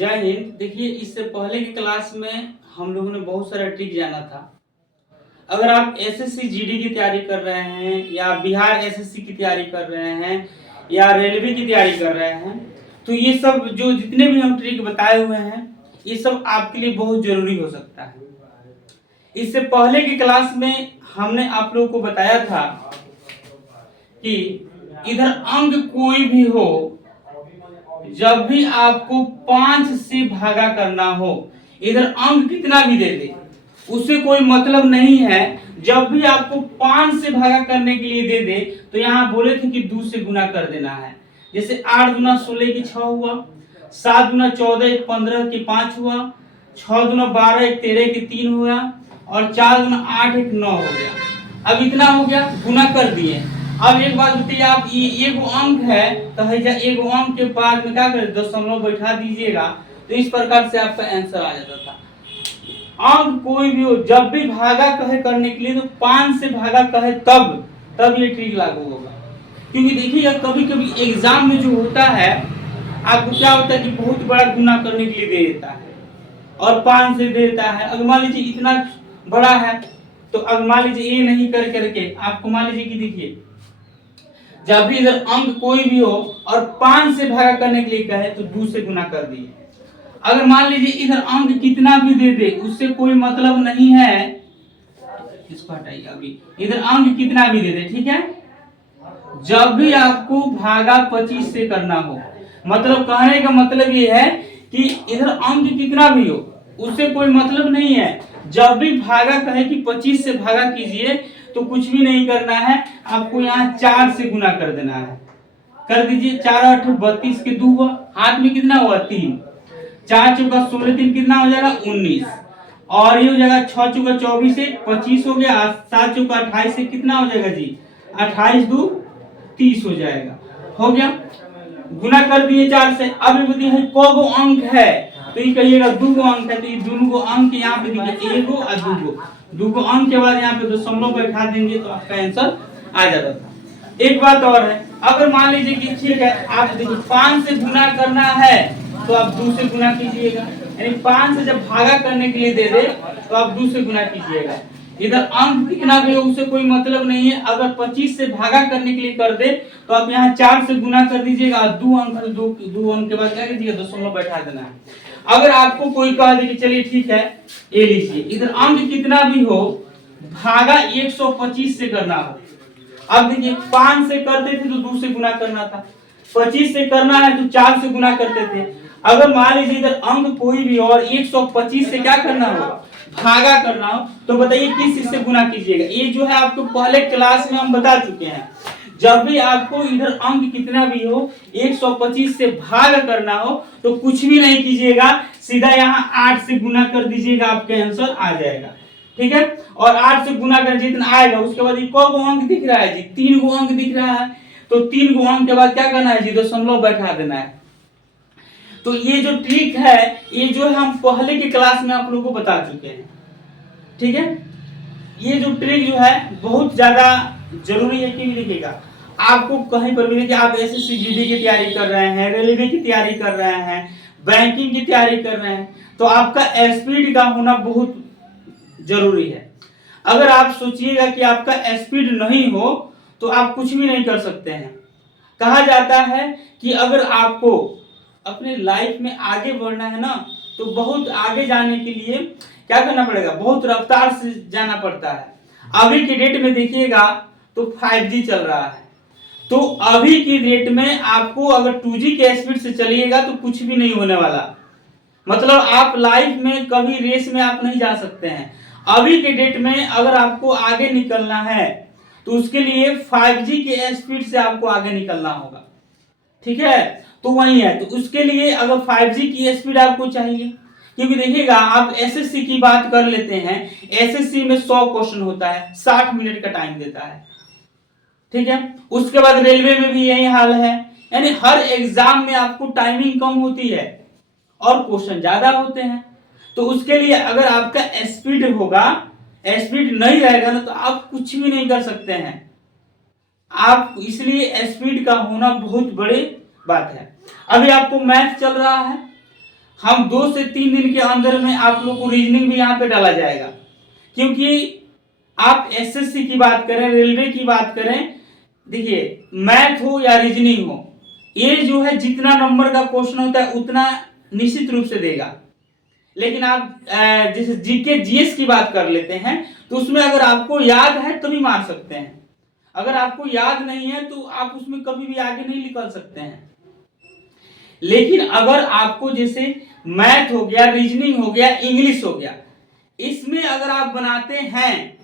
जय हिंद। देखिए, इससे पहले की क्लास में हम लोगों ने बहुत सारा ट्रिक जाना था। अगर आप एसएससी जीडी की तैयारी कर रहे हैं या बिहार एसएससी की तैयारी कर रहे हैं या रेलवे की तैयारी कर रहे हैं, तो ये सब जो जितने भी हम ट्रिक बताए हुए हैं, ये सब आपके लिए बहुत जरूरी हो सकता है। इससे पहले की क्लास में हमने आप लोगों को बताया था कि इधर अंक कोई भी हो, जब भी आपको 5 से भागा करना हो, इधर अंक कितना भी दे दे उससे कोई मतलब नहीं है। जब भी आपको 5 से भागा करने के लिए दे दे तो यहाँ बोले थे कि 2 से गुना कर देना है। जैसे 8 दूना 16 की 6 हुआ, 7 दूना 14 एक 15 की 5 हुआ, 6 दूना 12 एक 13 की 3 हुआ और 4 दूना 8 एक 9 हो गया। अब इतना हो गया, गुना कर दिए। अब एक बात बताइए, आप ये एगो अंक है तो एगो अंक के बाद में क्या करें, दशमलव बैठा दीजिएगा, तो इस प्रकार से आपका आंसर आ जाता था। अंक कोई भी हो, जब भी भागा कहे करने के लिए तो 5 से भागा कहे तब ये ट्रिक लागू होगा। क्योंकि देखिएगा, कभी कभी एग्जाम में जो होता है, आपको क्या होता है कि बहुत बड़ा गुना करने के लिए दे देता है और 5 से दे देता है। अगर मान लीजिए इतना बड़ा है तो अगर मान लीजिए ये नहीं कर करके आपको मान लीजिए कि देखिए, जब भी इधर अंक कोई भी हो और 5 से भागा करने के लिए कहे तो 2 से गुना कर दिए। अगर मान लीजिए इधर अंक कितना भी दे दे उससे कोई मतलब नहीं है, इसको हटाइए। अभी इधर अंक कितना भी दे दे, ठीक है, जब भी आपको भागा 25 से करना हो, मतलब कहने का मतलब ये है कि इधर अंक कितना भी हो उससे कोई मतलब नहीं है। जब भी भागा कहे कि 25 से भागा कीजिए तो कुछ भी नहीं करना है, आपको यहाँ 4 से गुना कर देना है। कर दीजिए, 4 8 32 के 2 हुआ, हाथ में कितना हुआ 3, 4 चौका 16 3 कितना हो जाएगा 19, और ये हो जाएगा 6 चौका 24 से 25 हो गया, 7 चौका 28 से कितना हो जाएगा जी 28 2 30 हो जाएगा। हो गया, गुना कर दिए 4 से। अब ये बताइए कौगो अंक है, तो ये कहिएगा 2 अंक है, तो ये दोनों अंक यहाँ पे देखिए, एगो और दूगो अंक के बाद यहाँ पे दशमलव बैठा देंगे तो आपका आंसर आ जाता था। एक बात और है, अगर मान लीजिए कि ठीक है, आप देखिए 5 से गुना करना है तो आप 2 से गुना कीजिएगा, यानी 5 से जब भागा करने के लिए दे दे तो आप 2 से गुना कीजिएगा। इधर अंक कितना भी हो उससे कोई मतलब नहीं है। अगर 25 से भागा करने के लिए कर दे तो आप यहाँ 4 से गुना कर दीजिएगा, 2 अंक दो अंक के बाद क्या कीजिएगा, दशमलव बैठा देना है। अगर आपको कोई कह दे कि चलिए ठीक है, ये लीजिए, इधर अंक कितना भी हो, भागा 125 से करना हो। अब देखिए, 5 से करते थे तो 2 से गुना करना था, 25 से करना है तो 4 से गुना करते थे। अगर मान लीजिए इधर अंक कोई भी और 125 से क्या करना हो, भागा करना हो, तो बताइए किस चीज से गुना कीजिएगा। ये जो है आपको पहले क्लास में हम बता चुके हैं। जब भी आपको इधर अंक कितना भी हो 125 से भाग करना हो तो कुछ भी नहीं कीजिएगा, सीधा यहाँ 8 से गुना कर दीजिएगा, आपके आंसर आ जाएगा। ठीक है, और 8 से गुना कर जितना आएगा उसके बाद को अंक दिख रहा है जी, 3 गो अंक दिख रहा है, तो 3 गो अंक के बाद क्या करना है जी, दशमलव बैठा देना है। तो ये जो ट्रिक है, ये जो हम पहले की क्लास में आप लोगों को बता चुके हैं। ठीक है, ये जो ट्रिक जो है बहुत ज्यादा जरूरी है। कि देखिएगा, आपको कहीं पर भी नहीं कि आप एसएससी जीडी की तैयारी कर रहे हैं, रेलवे की तैयारी कर रहे हैं, बैंकिंग की तैयारी कर रहे हैं, तो आपका स्पीड का होना बहुत जरूरी है। अगर आप सोचिएगा कि आपका स्पीड नहीं हो तो आप कुछ भी नहीं कर सकते हैं। कहा जाता है कि अगर आपको अपने लाइफ में आगे बढ़ना है ना, तो बहुत आगे जाने के लिए क्या करना पड़ेगा, बहुत रफ्तार से जाना पड़ता है। अभी की डेट में देखिएगा तो 5G चल रहा है, तो अभी की डेट में आपको अगर 2G के स्पीड से चलिएगा तो कुछ भी नहीं होने वाला, मतलब आप लाइफ में कभी रेस में आप नहीं जा सकते हैं। अभी के डेट में अगर आपको आगे निकलना है तो उसके लिए 5G के स्पीड से आपको आगे निकलना होगा। ठीक है, तो वही है, तो उसके लिए अगर 5G की स्पीड आपको चाहिए, क्योंकि देखिएगा आप एसएससी की बात कर लेते हैं, एसएससी में 100 क्वेश्चन होता है, 60 मिनट का टाइम देता है। ठीक है, उसके बाद रेलवे में भी यही हाल है, यानी हर एग्जाम में आपको टाइमिंग कम होती है और क्वेश्चन ज्यादा होते हैं। तो उसके लिए अगर आपका स्पीड होगा, स्पीड नहीं रहेगा ना, तो आप कुछ भी नहीं कर सकते हैं। आप इसलिए स्पीड का होना बहुत बड़ी बात है। अभी आपको मैथ चल रहा है, हम 2 से 3 दिन के अंदर में आप लोग को रीजनिंग भी यहाँ पे डाला जाएगा, क्योंकि आप एसएससी की बात करें, रेलवे की बात करें, देखिए मैथ हो या रीजनिंग हो, ये जो है जितना नंबर का क्वेश्चन होता है उतना निश्चित रूप से देगा। लेकिन आप जैसे जीके जीएस की बात कर लेते हैं तो उसमें अगर आपको याद है तभी मार सकते हैं, अगर आपको याद नहीं है तो आप उसमें कभी भी आगे नहीं निकल सकते हैं। लेकिन अगर आपको जैसे मैथ हो गया, रीजनिंग हो गया, इंग्लिश हो गया, इसमें अगर आप बनाते हैं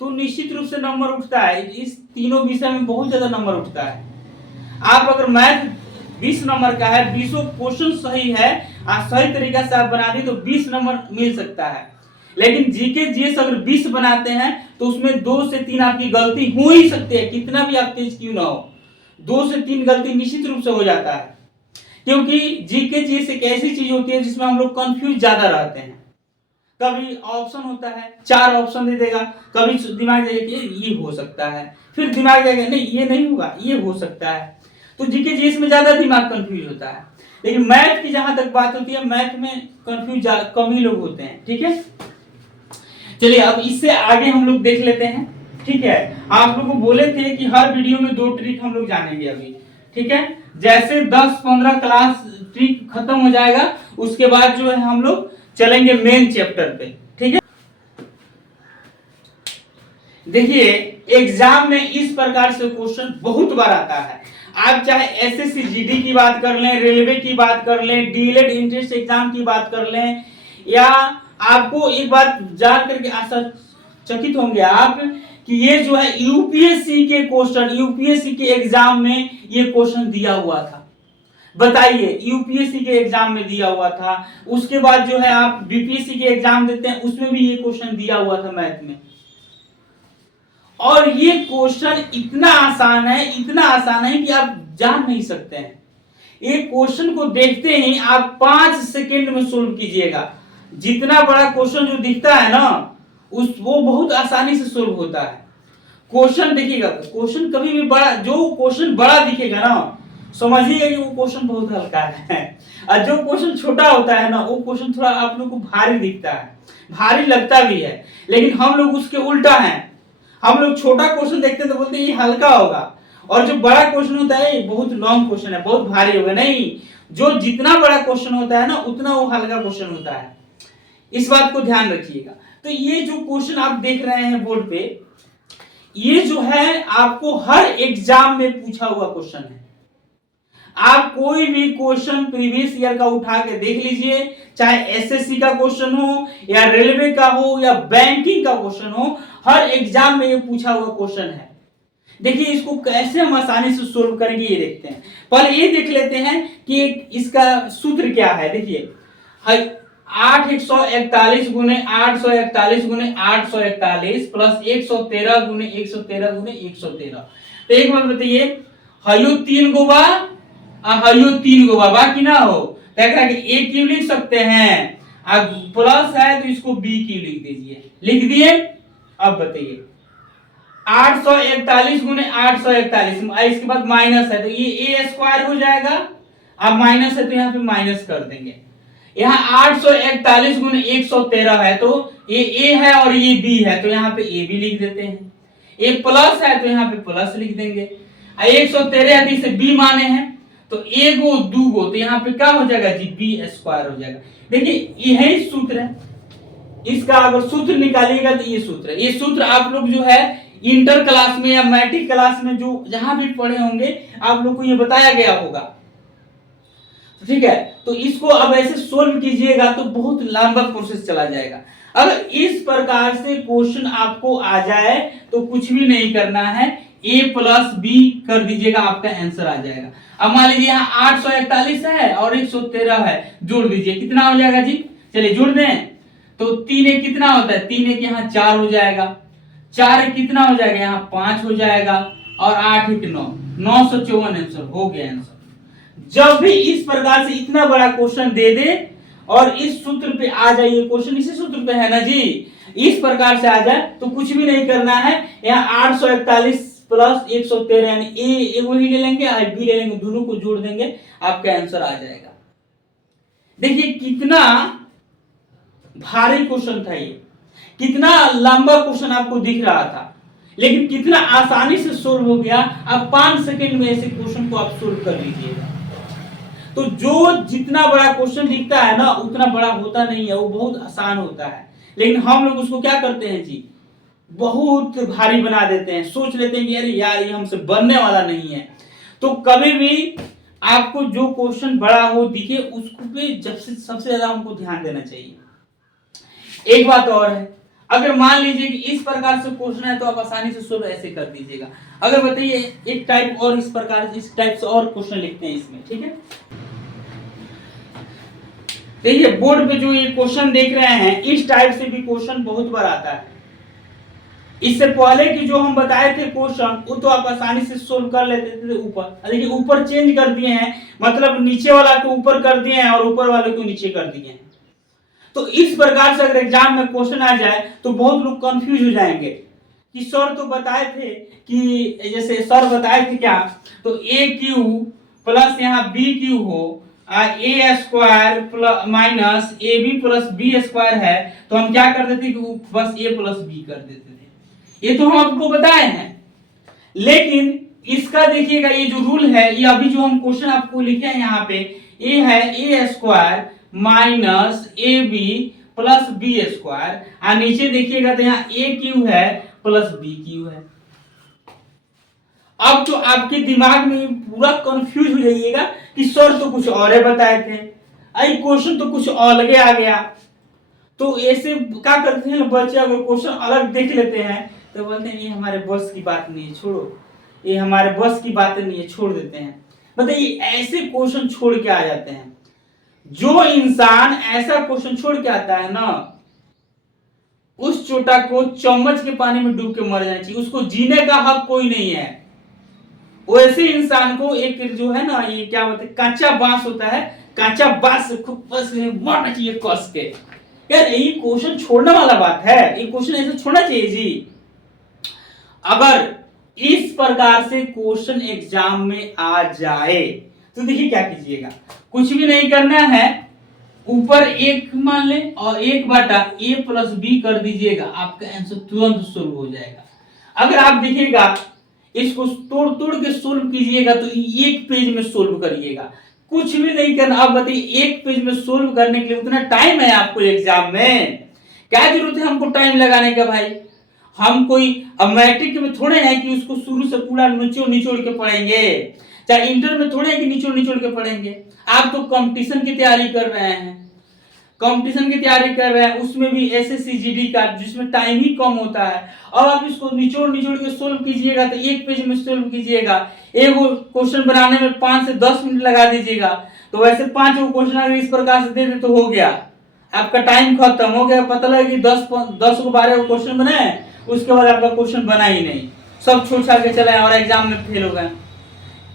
तो निश्चित रूप से नंबर उठता है। इस तीनों विषय में बहुत ज्यादा नंबर उठता है। आप अगर मैथ 20 नंबर का है, 20 क्वेश्चन सही है, आप सही तरीका से आप बना दी तो 20 नंबर मिल सकता है। लेकिन जीके जीएस अगर 20 बनाते हैं तो उसमें 2 से 3 आपकी गलती हो ही सकती है, कितना भी आप तेज क्यों ना हो, 2 से 3 गलती निश्चित रूप से हो जाता है। क्योंकि जीके जीएस एक ऐसी चीज होती है जिसमें हम लोग कंफ्यूज ज्यादा रहते हैं। कभी ऑप्शन होता है 4 ऑप्शन दे देगा, कभी दिमाग जाएगा ये हो सकता है, फिर दिमाग जाएगा नहीं ये नहीं होगा, ये हो सकता है। तो जीके जीएस में ज्यादा दिमाग कंफ्यूज होता है। लेकिन मैथ की जहां तक बात होती है, मैथ में कंफ्यूज कम ही लोग होते हैं। ठीक है, चलिए अब इससे आगे हम लोग देख लेते हैं। ठीक है, आप लोग को बोले थे कि हर वीडियो में 2 ट्रिक हम लोग जानेंगे अभी। ठीक है, जैसे 10-15 क्लास ट्रिक खत्म हो जाएगा उसके बाद जो है हम लोग चलेंगे मेन चैप्टर पे। ठीक है, देखिए एग्जाम में इस प्रकार से क्वेश्चन बहुत बार आता है। आप चाहे एसएससी जीडी की बात कर लें, रेलवे की बात कर लें, डीएलएड एंट्रेंस एग्जाम की बात कर लें, या आपको एक बात जान करके आश्चर्यचकित होंगे आप कि ये जो है यूपीएससी के क्वेश्चन, यूपीएससी के एग्जाम में ये क्वेश्चन दिया हुआ था। बताइए, यूपीएससी के एग्जाम में दिया हुआ था। उसके बाद जो है आप बीपीएससी के एग्जाम देते हैं उसमें भी ये क्वेश्चन दिया हुआ था मैथ में। और ये क्वेश्चन इतना आसान है, इतना आसान है कि आप जान नहीं सकते हैं। एक क्वेश्चन को देखते ही आप 5 सेकंड में सोल्व कीजिएगा। जितना बड़ा क्वेश्चन जो दिखता है ना वो बहुत आसानी से सोल्व होता है। क्वेश्चन देखिएगा, क्वेश्चन कभी भी बड़ा, जो क्वेश्चन बड़ा दिखेगा ना समझिएगा कि वो क्वेश्चन बहुत हल्का है, और जो क्वेश्चन छोटा होता है ना वो क्वेश्चन थोड़ा आप लोग को भारी दिखता है, भारी लगता भी है। लेकिन हम लोग उसके उल्टा हैं, हम लोग छोटा क्वेश्चन देखते हैं तो बोलते हैं ये हल्का होगा, और जो बड़ा क्वेश्चन होता है ये बहुत लॉन्ग क्वेश्चन है, बहुत भारी होगा। नहीं, जो जितना बड़ा क्वेश्चन होता है ना उतना वो हल्का क्वेश्चन होता है। इस बात को ध्यान रखिएगा। तो ये जो क्वेश्चन आप देख रहे हैं बोर्ड पे, ये जो है आपको हर एग्जाम में पूछा हुआ क्वेश्चन है। आप कोई भी क्वेश्चन प्रीवियस ईयर का उठा के देख लीजिए, चाहे एसएससी का क्वेश्चन हो या रेलवे का हो या बैंकिंग का क्वेश्चन हो, हर एग्जाम में ये पूछा हुआ क्वेश्चन है। देखिए इसको कैसे हम आसानी से सोल्व करेंगे ये देखते हैं। पहले ये देख लेते हैं कि इसका सूत्र क्या है। देखिए 841 गुने 841 गुने 841 प्लस 113 गुने 113 गुने 113। तो एक बात बताइए, हयो 3 गो बा, हयो 3 गो बा, बाकी ना हो तो ए क्यू लिख सकते हैं, अब प्लस है तो इसको बी क्यू लिख दीजिए। लिख दिए। अब बताइए 841 गुने 841, इसके बाद माइनस है तो ये ए स्क्वायर हो जाएगा, अब माइनस है तो यहाँ पे माइनस कर देंगे। यहाँ 841 गुने 113 है तो ये ए है और ये बी है तो यहाँ पे ए भी लिख देते हैं। एक प्लस है तो यहाँ पे प्लस लिख देंगे। 113 है तो इसे बी माने हैं तो ए गो 2 गो तो यहाँ पे क्या हो जाएगा जी, बी स्क्वायर हो जाएगा। देखिए यही सूत्र है, इसका अगर सूत्र निकालिएगा तो ये सूत्र है। ये सूत्र आप लोग जो है इंटर क्लास में या मैट्रिक क्लास में जो जहां भी पढ़े होंगे आप लोग को ये बताया गया होगा। ठीक है, तो इसको अब ऐसे सोल्व कीजिएगा तो बहुत लंबा प्रोसेस चला जाएगा। अगर इस प्रकार से क्वेश्चन आपको आ जाए तो कुछ भी नहीं करना है, a प्लस बी कर दीजिएगा, आपका आंसर आ जाएगा। अब मान लीजिए यहाँ 841 है और 113 है, जोड़ दीजिए, कितना हो जाएगा जी, चलिए जोड़ दें। तो 3 एक कितना होता है, 3 एक यहाँ 4 हो जाएगा, 4 एक कितना हो जाएगा यहाँ 5 हो जाएगा, और 8 एक 9, 954 आंसर हो गया। आंसर जब भी इस प्रकार से इतना बड़ा क्वेश्चन दे दे और इस सूत्र पे आ जाइए, क्वेश्चन इसी सूत्र पे है ना जी, इस प्रकार से आ जाए तो कुछ भी नहीं करना है। यहाँ 841 प्लस 113 यानी ए वही ले लेंगे और बी ले लेंगे, दोनों को जोड़ देंगे, आपका आंसर आ जाएगा। देखिए कितना भारी क्वेश्चन था ये, कितना लंबा क्वेश्चन आपको दिख रहा था, लेकिन कितना आसानी से सोल्व हो गया। अब 5 सेकंड में ऐसे क्वेश्चन को आप सोल्व कर लीजिएगा। तो जो जितना बड़ा क्वेश्चन दिखता है ना उतना बड़ा होता नहीं है, वो बहुत आसान होता है, लेकिन हम लोग उसको क्या करते हैं जी, बहुत भारी बना देते हैं, सोच लेते हैं कि अरे यार ये हमसे बनने वाला नहीं है। तो कभी भी आपको जो क्वेश्चन बड़ा हो दिखे उसको पे जब से सबसे ज्यादा हमको ध्यान देना चाहिए। एक बात और है, अगर मान लीजिए कि इस प्रकार से क्वेश्चन है तो आप आसानी से सोल्व ऐसे कर दीजिएगा। अगर बताइए एक टाइप और इस प्रकार इस टाइप से और क्वेश्चन लिखते हैं इसमें, ठीक है। देखिए बोर्ड पे जो ये क्वेश्चन देख रहे हैं इस टाइप से भी क्वेश्चन बहुत बार आता है। इससे पहले कि जो हम बताए थे क्वेश्चन वो तो आप आसानी से सोल्व कर लेते थे ऊपर, देखिए ऊपर चेंज कर दिए हैं, मतलब नीचे वाला को ऊपर कर दिए हैं और ऊपर वाले को नीचे कर दिए हैं। तो इस प्रकार से अगर एग्जाम में क्वेश्चन आ जाए तो बहुत लोग कंफ्यूज हो जाएंगे कि सर तो बताए थे कि जैसे सर बताए थे क्या, तो ए क्यू प्लस यहाँ बी क्यू हो a square plus minus a b plus b square है, तो हम क्या कर देते कि बस ए प्लस बी कर देते थे। ये तो हम आपको बताए हैं, लेकिन इसका देखिएगा ये जो रूल है, ये अभी जो हम क्वेश्चन आपको लिखे हैं यहाँ पे, ए है a square minus a b plus b square, और नीचे देखिएगा तो यहाँ ए क्यू है प्लस बी क्यू है। अब तो आपके दिमाग में पूरा कंफ्यूज हो जाइएगा कि सर तो कुछ और बताए थे, आई क्वेश्चन तो कुछ अलग आ गया। तो ऐसे क्या करते हैं बच्चे, अगर क्वेश्चन अलग देख लेते हैं तो बोलते हैं ये हमारे बस की बात नहीं है, छोड़ो, ये हमारे बस की बात नहीं है, छोड़ देते हैं। बताइए ऐसे क्वेश्चन छोड़ के आ जाते हैं। जो इंसान ऐसा क्वेश्चन छोड़ के आता है ना, उस चोटा को चम्मच के पानी में डूब के मर जाना चाहिए, उसको जीने का हक कोई नहीं है। वैसे इंसान को एक जो है ना, ये क्या बोलते हैं, कच्चा बांस होता है, कच्चा बांस खूब बस मरना चाहिए कस के। यार ये क्वेश्चन छोड़ने वाला बात है, ये क्वेश्चन ऐसे छोड़ना चाहिए जी। अगर इस प्रकार से क्वेश्चन एग्जाम में आ जाए तो देखिए क्या कीजिएगा, कुछ भी नहीं करना है, ऊपर एक मान ले और एक बटा ए प्लस बी कर दीजिएगा, आपका आंसर तुरंत सोल्व हो जाएगा। अगर आप देखिएगा इसको तोड़ तोड़ के सोल्व कीजिएगा तो एक पेज में सोल्व करिएगा, कुछ भी नहीं करना। आप बताइए एक पेज में सोल्व करने के लिए उतना टाइम है आपको एग्जाम में, क्या जरूरत है हमको टाइम लगाने का भाई। हम कोई अब मैट्रिक में थोड़े हैं कि उसको शुरू से पूरा निचोड़ निचोड़ के पढ़ेंगे, चाहे इंटर में थोड़े हैं कि निचोड़ निचोड़ के पढ़ेंगे। आप तो कंपटीशन की तैयारी कर रहे हैं, कंपटीशन की तैयारी कर रहे हैं, उसमें भी एसएससी जीडी का जिसमें टाइम ही कम होता है, और आप इसको निचोड़ निचोड़ के सोल्व कीजिएगा तो एक पेज में सोल्व कीजिएगा, एक क्वेश्चन बनाने में 5 से 10 मिनट लगा दीजिएगा, तो वैसे 5 क्वेश्चन अगर इस प्रकार से दे दे तो हो गया, आपका टाइम खत्म हो गया। पता लगा कि 10 को 12 क्वेश्चन बनाए, उसके बाद आपका क्वेश्चन बना ही नहीं, सब छोड़ छाड़ के चले और एग्जाम में फेल हो गए।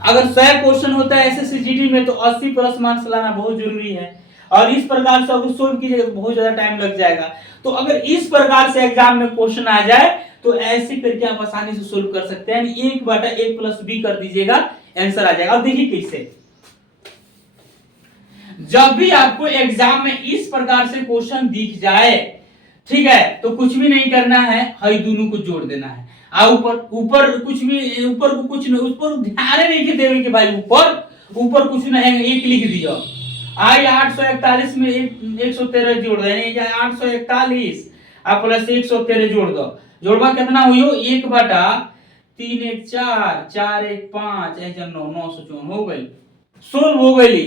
अगर 100 क्वेश्चन होता है एसएससी जीडी में तो 80 प्लस मार्क्स लाना बहुत जरूरी है, और इस प्रकार से अगर सोल्व कीजिएगा तो बहुत ज्यादा टाइम लग जाएगा। तो अगर इस प्रकार से एग्जाम में क्वेश्चन आ जाए तो ऐसे करके आप आसानी से सोल्व कर सकते हैं, एक बटा ए प्लस बी कर दीजिएगा, आंसर आ जाएगा। अब देखिए कैसे, जब भी आपको एग्जाम में इस प्रकार से क्वेश्चन दिख जाए, ठीक है, तो कुछ भी नहीं करना है, हई दोनों को जोड़ देना है। ऊपर ऊपर कुछ भी, ऊपर को कुछ नहीं, उस पर ध्यान नहीं के देवे कि भाई ऊपर कुछ नहीं, एक लिख दिया आई 841 में 113 जोड़ दो, यानी 841 आप प्लस 113 जोड़ दो, जोड़वा कितना हुई हो, 1 बटा 3 1 4 4 1 5 9 954 हो गई, सोल्व हो गई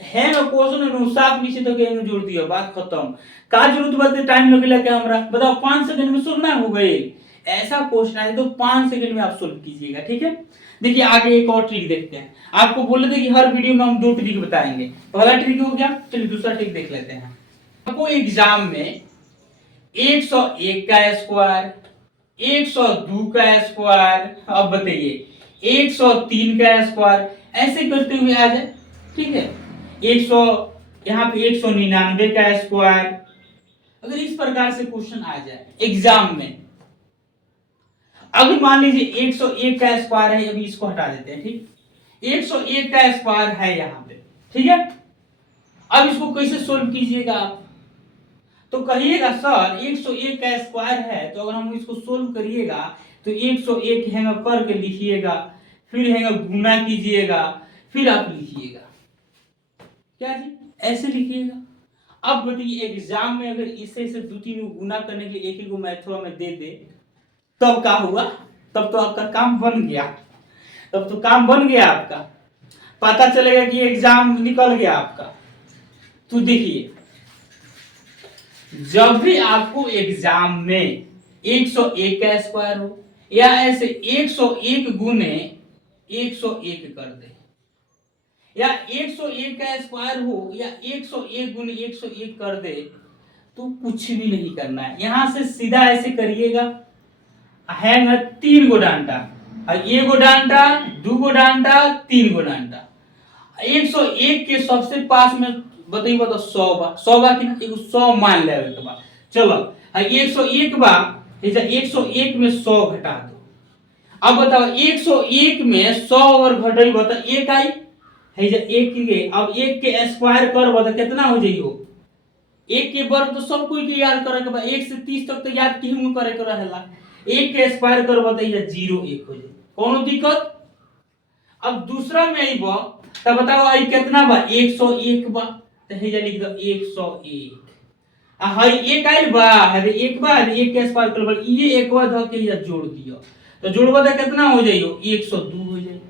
है ना क्वेश्चन साफ नीचे तक तो जोड़ दिया, बात खत्म। का जरूरत बात टाइम लगेगा क्या हमरा, बताओ 5 सेकंड में सोल्व ना हो गई। ऐसा क्वेश्चन आए तो 5 सेकंड में आप सोल्व कीजिएगा, ठीक है। देखिए आगे एक और ट्रिक देखते हैं, आपको बोले थे कि हर वीडियो में हम 2 ट्रिक बताएंगे, पहला ट्रिक हो गया, चलिए दूसरा ट्रिक देख लेते हैं। आपको एग्जाम में 101 का स्क्वायर, 102 का स्क्वायर, अब बताइए 103 का स्क्वायर ऐसे करते हुए आ जाए, ठीक है, 100 यहाँ पे 199 का स्क्वायर, अगर इस प्रकार से क्वेश्चन आ जाए एग्जाम में, अगर मान लीजिए 101 का स्क्वायर है, अभी इसको हटा देते हैं, ठीक, 101 का स्क्वायर है यहाँ पे, ठीक है। अब इसको कैसे सोल्व कीजिएगा आप? तो कहिएगा सर 101 का स्क्वायर है, तो अगर हम इसको सोल्व करिएगा तो 101 हैंगा करके लिखिएगा, फिर हैंगा गुना कीजिएगा, फिर आप लिखिएगा क्या जी, ऐसे लिखिएगा। अब बताइए एग्जाम में अगर इसे से 2-3 को गुना करने के लिए एक ही को मैथ्रो में दे दे, तब क्या हुआ? तब तो आपका काम बन गया, तब तो काम बन गया आपका, पता चलेगा कि एग्जाम निकल गया आपका। तो देखिए जब भी आपको एग्जाम में 101 का स्क्वायर हो या ऐसे 101 गुने 101 कर दे, या 101 का स्क्वायर हो या 101 गुने 101 कर दे, तो कुछ भी नहीं करना है, यहां से सीधा ऐसे करिएगा, है 3 गो डांटा, 1 गो डांटा, 2 गो डांटा, 3 गो डांटा। 101 के सबसे पास में बताइए तो 100 बा, 100 बा कि ना, एगो 100 मान लेवे के बा। चलो 101 बा, इधर 101 में 100 घटा दो। अब बताओ 101 में 100 और घटाइबो तो 1 आई, है जे 1 के, अब 1 के स्क्वायर करबो तो कितना हो जाइयो? 1 के वर्ग तो सब कोई के याद करे के बा, 1 से 30 तक तो याद केहू करे के रहेला। 1 के स्क्वायर करबो तो ये 0 1 हो जाए, कोनो दिक्कत? अब दूसरा में आइबो तब बताओ आई कितना बा? 101 बा, तो हे लिख दो 101। आ हई 1 आइल बा, हरे 1 बा, 1 के स्क्वायर कर बा, ये 1 बा धो के या जोड़ दियो, तो जोड़बा तो कितना हो जाइयो? 102 हो जाए।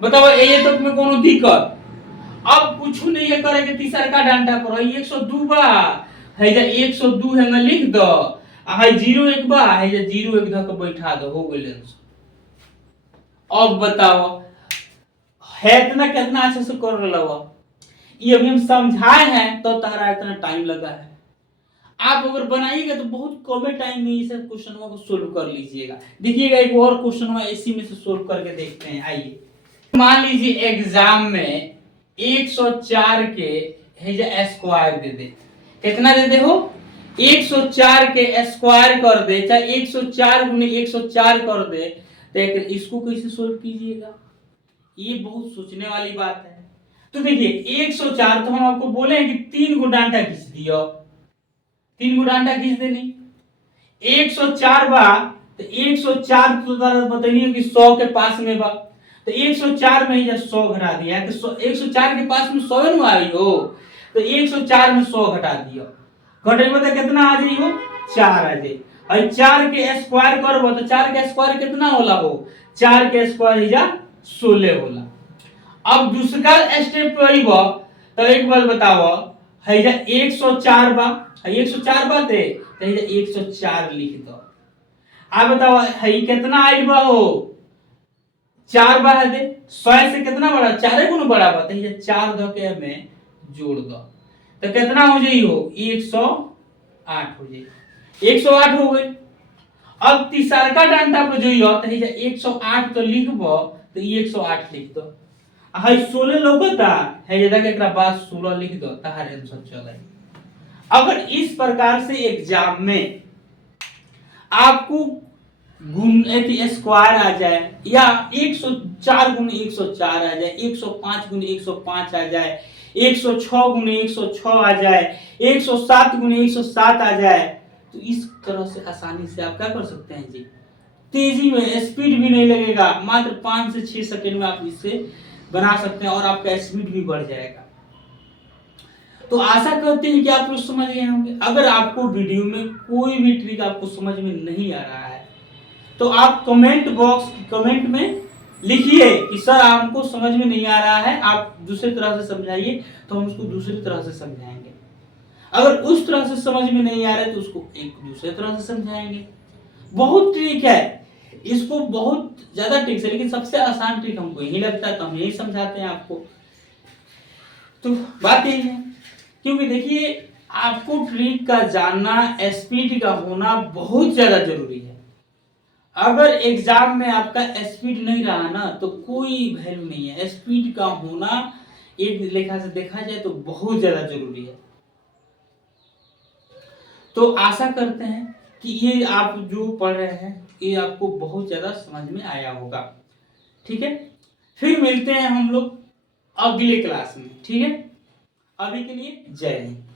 बताओ ये तक में कोनो दिक्कत? अब कुछ नहीं है करे के, तीसरा का डांटा पर 102 बा, है जे 102 है में लिख दो, आ हई 01 बा, है जे 01 धो के बैठा दो, हो गेल आंसर। अब बताओ है इतना कितना अच्छे से कर रहा, ये अभी हम समझाए हैं तो तारा इतना टाइम लगा है। आप अगर बनाइएगा तो बहुत कम टाइम में ये सब क्वेश्चन को सोल्व कर लीजिएगा। देखिएगा एक और क्वेश्चन इसी में से सोल्व करके देखते हैं, आइए। मान लीजिए एग्जाम में 104 के है जो स्क्वायर दे दे, कितना दे दे हो? 104 के स्क्वायर कर दे, चाहे 104 गुने 104 कर दे, तो इसको कैसे सोल्व कीजिएगा? ये बहुत सोचने वाली बात है। तो देखिए 104 तो हम आपको बोले हैं कि 3 गो डांटा खींच दियो, 3 गो डांटा खींच देनी। 104 बा तो 104 तो बताइए कि 100 के पास में बा, तो 104 में ही 100 घटा दिया है, तो 104 के पास में 100 न आई हो, तो 104 में 100 घटा दियो, घटेबो तो कितना आ जाई हो? 4 आ जाई। और 4 के स्क्वायर करबो तो 4 के स्क्वायर कितना होला हो? 4 के स्क्वायर इजा 16 होला। अब दूसरा स्टेप पे आइबो तो एक बार बताओ, है जा 104 बा, 104 बा ते है जा 104 लिख दो। अब बताओ है कितना आइल बा हो? 4 बा है दे, 100 से कितना बड़ा? 4 गुना बड़ा बा, तो ये 4 दो के में जोड़ दो, तो कितना हो जाई हो? 108 हो जाई, 108 हो गई। अब तीसरा का डांटा पे जो यो, तो है 108 तो लिखबो, तो 108 लिख दो। हाय 16 लोगता है, ये देख एकरा बाद 16 लिख दो, तहार आंसर चले। अगर इस प्रकार से एग्जाम में आपको गुण स्क्वायर आ जाए, या 104 गुने 104 आ जाए, 105 गुने 105 आ जाए, 106 गुने 106 आ जाए, 107 गुने 107 आ जाए, तो इस तरह से आसानी से आप क्या कर सकते हैं जी? तेजी में, स्पीड भी नहीं लगेगा, मात्र 5 से 6 सेकंड में आप इसे बना सकते हैं और आपका स्पीड भी बढ़ जाएगा। तो आशा करते हैं कि आप लोग समझ गए होंगे। अगर आपको वीडियो में कोई भी ट्रिक आपको समझ में नहीं आ रहा है तो आप कमेंट बॉक्स कमेंट में लिखिए कि सर हमको समझ में नहीं आ रहा है, आप दूसरी तरह से समझाइए, तो हम उसको दूसरी तरह से समझाएंगे। अगर उस तरह से समझ में नहीं आ रहा है तो उसको एक दूसरे तरह से समझाएंगे। बहुत ट्रिक है, इसको बहुत ज्यादा ट्रिक है, लेकिन सबसे आसान ट्रिक हमको यही लगता है, तो हम यही समझाते हैं आपको। तो बात यही है, क्योंकि देखिए आपको ट्रिक का जानना, स्पीड का होना बहुत ज्यादा जरूरी है। अगर एग्जाम में आपका स्पीड नहीं रहा ना तो कोई वैल्यू नहीं है। स्पीड का होना एक लेखा से देखा जाए तो बहुत ज्यादा जरूरी है। तो आशा करते हैं कि ये आप जो पढ़ रहे हैं ये आपको बहुत ज्यादा समझ में आया होगा। ठीक है, फिर मिलते हैं हम लोग अगले क्लास में। ठीक है, अभी के लिए जय हिंद।